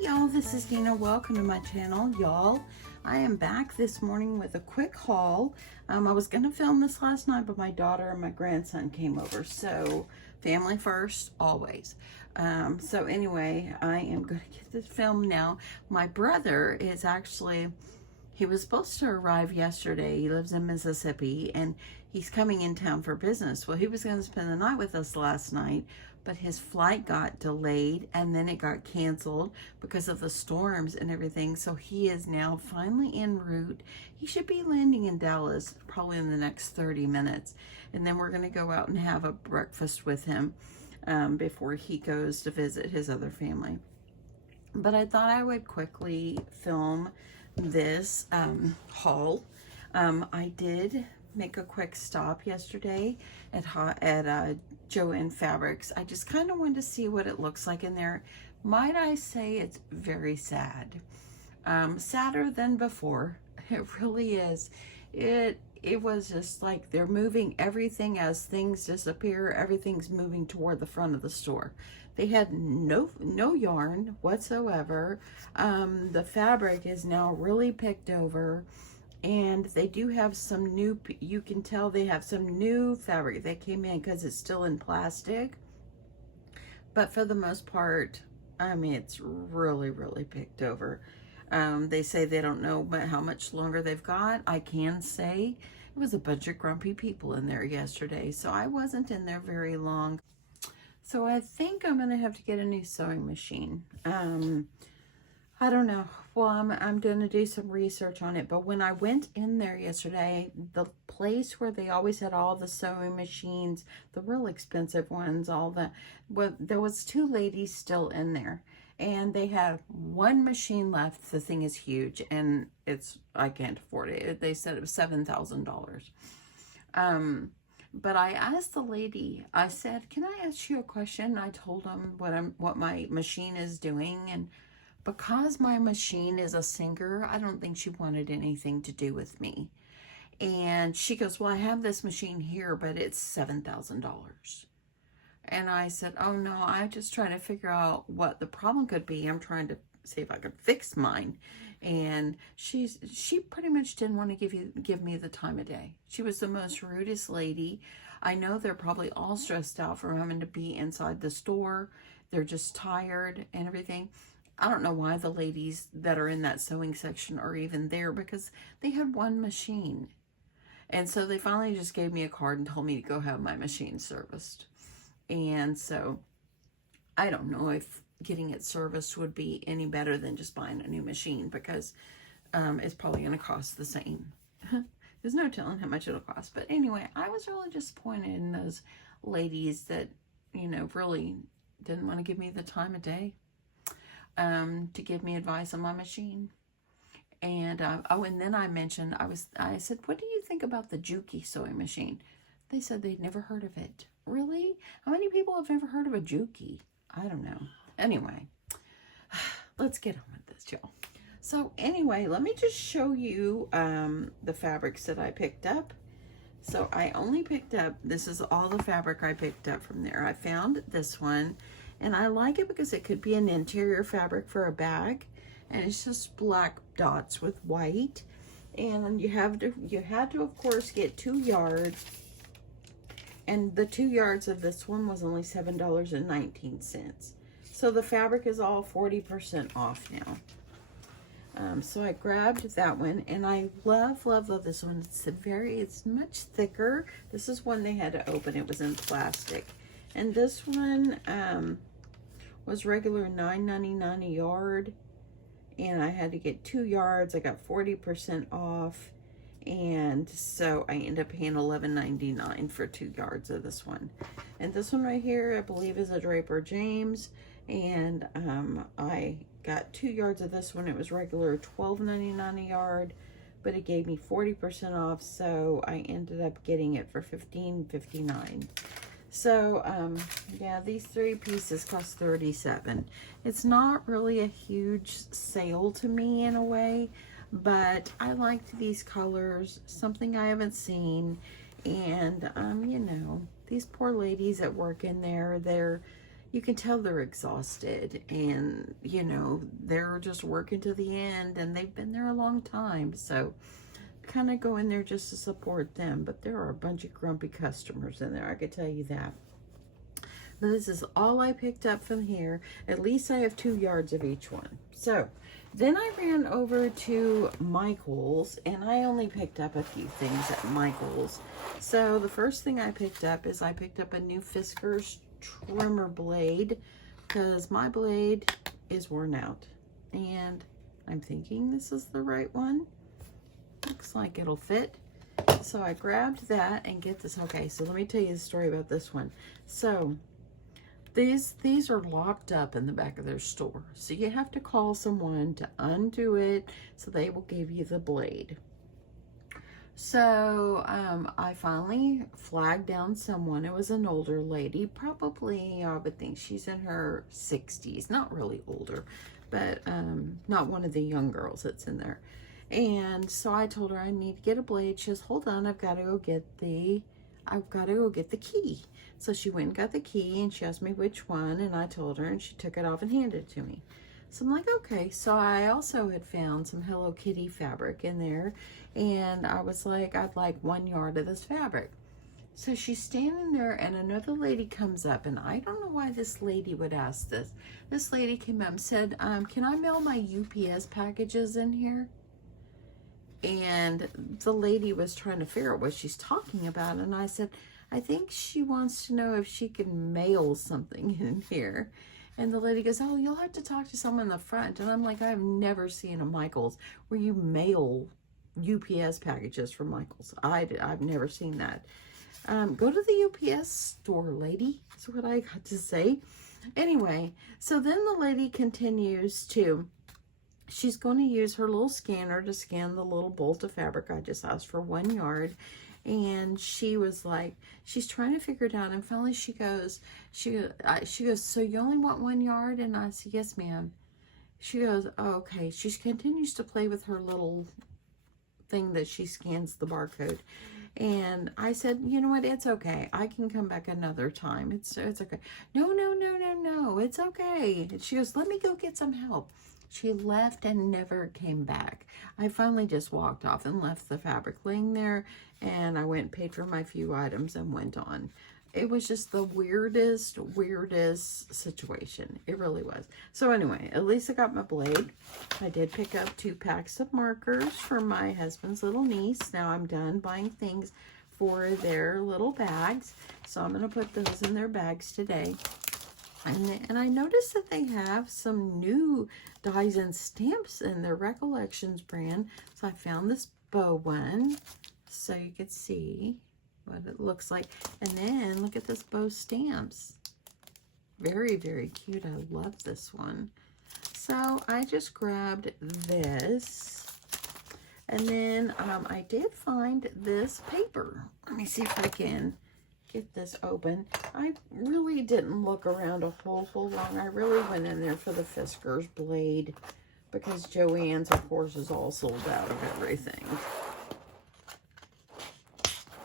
y'all, this is Dina. Welcome to my channel, y'all. I am back this morning with a quick haul. I was gonna film this last night, but my daughter and my grandson came over, so family first always. So anyway, I am gonna get this filmed now. My brother is actually, he was supposed to arrive yesterday. He lives in Mississippi and he's coming in town for business. Well, he was going to spend the night with us last night, but his flight got delayed and then it got canceled because of the storms and everything. So he is now finally en route. He should be landing in Dallas probably in the next 30 minutes. And then we're going to go out and have a breakfast with him before he goes to visit his other family. But I thought I would quickly film this haul. I did make a quick stop yesterday at Joanns Fabrics. I just kind of wanted to see what it looks like in there. Might I say it's very sad. Sadder than before. It really is. It was just like they're moving everything as things disappear. Everything's moving toward the front of the store. They had no yarn whatsoever. The fabric is now really picked over, and they do have some new, you can tell they have some new fabric that came in because it's still in plastic. But for the most part, I mean, it's really picked over. They say they don't know how much longer they've got. I can say it was a bunch of grumpy people in there yesterday, so I wasn't in there very long. So I think I'm gonna have to get a new sewing machine. I don't know. Well, I'm gonna do some research on it. But when I went in there yesterday, the place where they always had all the sewing machines, the real expensive ones, there was two ladies still in there. And they have one machine left. The thing is huge, and I can't afford it. They said it was $7,000. But I asked the lady, I said, can I ask you a question? I told them what my machine is doing, and because my machine is a singer, I don't think she wanted anything to do with me. And she goes, well, I have this machine here, but it's $7,000. And I said, oh no, I'm just trying to figure out what the problem could be. I'm trying to see if I could fix mine. And she pretty much didn't want to give me the time of day. She was the most rudest lady. I know they're probably all stressed out from having to be inside the store. They're just tired and everything. I don't know why the ladies that are in that sewing section are even there, because they had one machine. And so they finally just gave me a card and told me to go have my machine serviced. And so I don't know if getting it serviced would be any better than just buying a new machine, because it's probably going to cost the same. There's no telling how much it'll cost. But anyway, I was really disappointed in those ladies that, you know, really didn't want to give me the time of day to give me advice on my machine. And oh, and then I mentioned, I said, what do you think about the Juki sewing machine? They said they'd never heard of it. Really? How many people have ever heard of a Juki? I don't know. Anyway, let's get on with this, y'all. So anyway, let me just show you the fabrics that I picked up. So I only picked up, this is all the fabric I picked up from there. I found this one, and I like it because it could be an interior fabric for a bag, and it's just black dots with white. And you had to of course get 2 yards. And the 2 yards of this one was only $7.19. So the fabric is all 40% off now. So I grabbed that one, and I love this one. It's much thicker. This is one they had to open. It was in plastic. And this one was regular $9.99 a yard. And I had to get 2 yards. I got 40% off. And so I ended up paying $11.99 for 2 yards of this one. And this one right here, I believe, is a Draper James. And I got 2 yards of this one. It was regular $12.99 a yard, but it gave me 40% off. So I ended up getting it for $15.59. So yeah, these 3 pieces cost $37. It's not really a huge sale to me in a way, but I liked these colors, something I haven't seen. And you know, these poor ladies that work in there, they're, you can tell they're exhausted, and you know, they're just working to the end, and they've been there a long time. So kind of go in there just to support them. But there are a bunch of grumpy customers in there, I could tell you that. But this is all I picked up from here. At least I have 2 yards of each one. So then I ran over to Michael's, and I only picked up a few things at Michael's. So the first thing I picked up is I picked up a new Fiskars trimmer blade, because my blade is worn out, and I'm thinking this is the right one. Looks like it'll fit. So I grabbed that, and get this. Okay, so let me tell you the story about this one. So these are locked up in the back of their store. So you have to call someone to undo it, so they will give you the blade. So I finally flagged down someone. It was an older lady, probably, I would think she's in her 60s, not really older, but not one of the young girls that's in there. And so I told her I need to get a blade. She says, hold on, I've got to go get the key. So she went and got the key, and she asked me which one, and I told her, and she took it off and handed it to me. So I'm like, okay. So I also had found some Hello Kitty fabric in there, and I was like, I'd like 1 yard of this fabric. So she's standing there, and another lady comes up, and I don't know why this lady would ask this. This lady came up and said, can I mail my UPS packages in here? And the lady was trying to figure out what she's talking about, and I said, I think she wants to know if she can mail something in here. And the lady goes, oh, you'll have to talk to someone in the front. And I'm like, I've never seen a Michael's where you mail UPS packages from Michael's. I've never seen that. Go to the UPS store, lady. That's what I got to say. Anyway, so then the lady continues to, she's going to use her little scanner to scan the little bolt of fabric I just asked for 1 yard. And she was like, she's trying to figure it out. And finally she goes, so you only want 1 yard? And I said, yes, ma'am. She goes, oh, okay. She continues to play with her little thing that she scans the barcode. And I said, you know what? It's okay. I can come back another time. It's okay. No, it's okay. And she goes, let me go get some help. She left and never came back. I finally just walked off and left the fabric laying there, and I went and paid for my few items and went on. It was just the weirdest situation. It really was. So anyway, at least I got my blade. I did pick up 2 packs of markers for my husband's little niece. Now I'm done buying things for their little bags, so I'm going to put those in their bags today. And I noticed that they have some new dies and stamps in their Recollections brand. So I found this bow one, so you could see what it looks like. And then look at this bow stamps. Very, very cute. I love this one. So I just grabbed this. And then I did find this paper. Let me see if I can get this open. I really didn't look around a whole long. I really went in there for the Fiskars blade, because Joanns, of course, is all sold out of everything.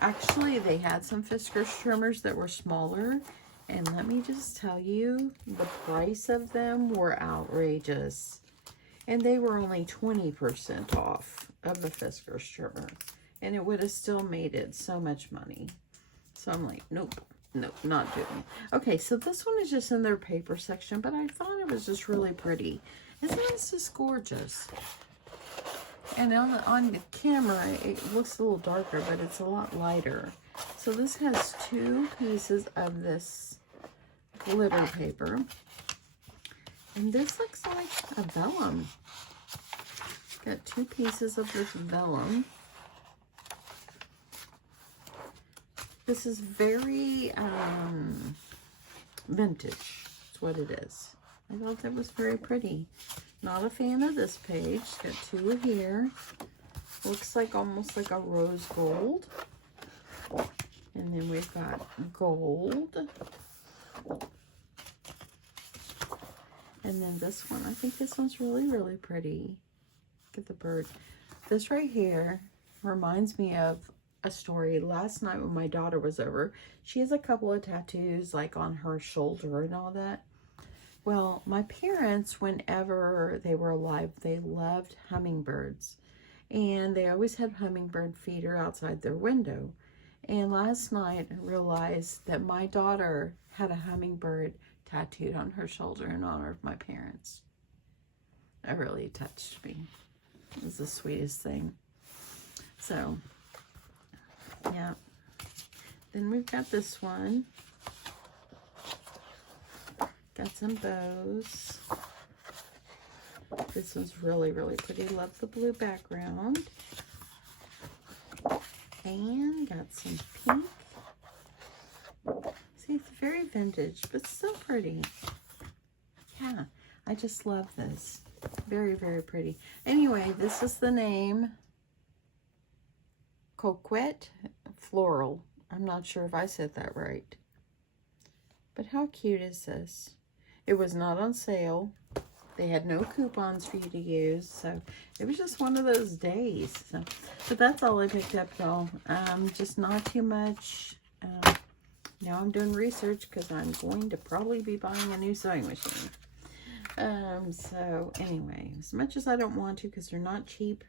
Actually, they had some Fiskars trimmers that were smaller, and let me just tell you, the price of them were outrageous. And they were only 20% off of the Fiskars trimmer, and it would have still made it so much money. So I'm like, nope, not doing it. Okay, so this one is just in their paper section, but I thought it was just really pretty. Isn't this just gorgeous? And on the camera, it looks a little darker, but it's a lot lighter. So this has 2 pieces of this glitter paper. And this looks like a vellum. Got 2 pieces of this vellum. This is very vintage. That's what it is. I thought that was very pretty. Not a fan of this page. Got 2 here. Looks like almost like a rose gold. And then we've got gold. And then this one. I think this one's really pretty. Look at the bird. This right here reminds me of a story. Last night when my daughter was over, she has a couple of tattoos like on her shoulder and all that. Well, my parents, whenever they were alive, they loved hummingbirds. And they always had hummingbird feeder outside their window. And last night I realized that my daughter had a hummingbird tattooed on her shoulder in honor of my parents. That really touched me. It was the sweetest thing. So, yeah. Then we've got this one. Got some bows. This one's really, really pretty. Love the blue background. And got some pink. See, it's very vintage, but still pretty. Yeah, I just love this. Very, very pretty. Anyway, this is the name. Coquette Floral. I'm not sure if I said that right. But how cute is this? It was not on sale. They had no coupons for you to use, so it was just one of those days. So, but that's all I picked up, y'all. Just not too much. Now I'm doing research because I'm going to probably be buying a new sewing machine. So anyway, as much as I don't want to because they're not cheap,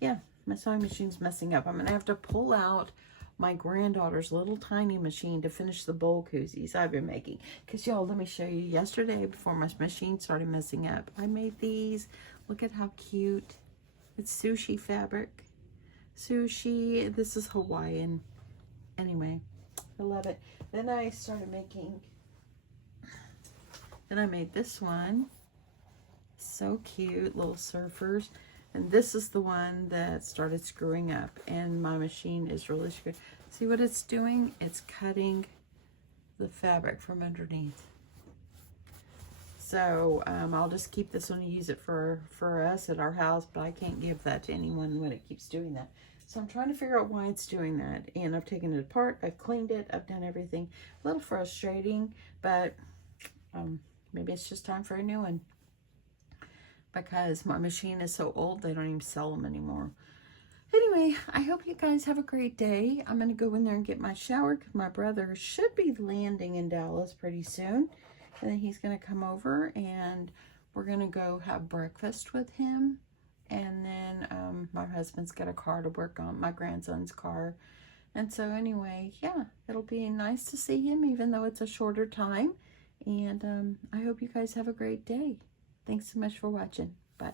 yeah, my sewing machine's messing up. I'm going to have to pull out my granddaughter's little tiny machine to finish the bowl koozies I've been making. Because, y'all, let me show you. Yesterday, before my machine started messing up, I made these. Look at how cute. It's sushi fabric. Sushi. This is Hawaiian. Anyway, I love it. Then I started making... Then I made this one. So cute. Little surfers. And this is the one that started screwing up, and my machine is really screwed. See what it's doing? It's cutting the fabric from underneath. So I'll just keep this one and use it for us at our house, but I can't give that to anyone when it keeps doing that. So I'm trying to figure out why it's doing that. And I've taken it apart, I've cleaned it, I've done everything. A little frustrating, but maybe it's just time for a new one. Because my machine is so old, they don't even sell them anymore. Anyway, I hope you guys have a great day. I'm going to go in there and get my shower because my brother should be landing in Dallas pretty soon. And then he's going to come over and we're going to go have breakfast with him. And then my husband's got a car to work on, my grandson's car. And so anyway, yeah, it'll be nice to see him even though it's a shorter time. And I hope you guys have a great day. Thanks so much for watching. Bye.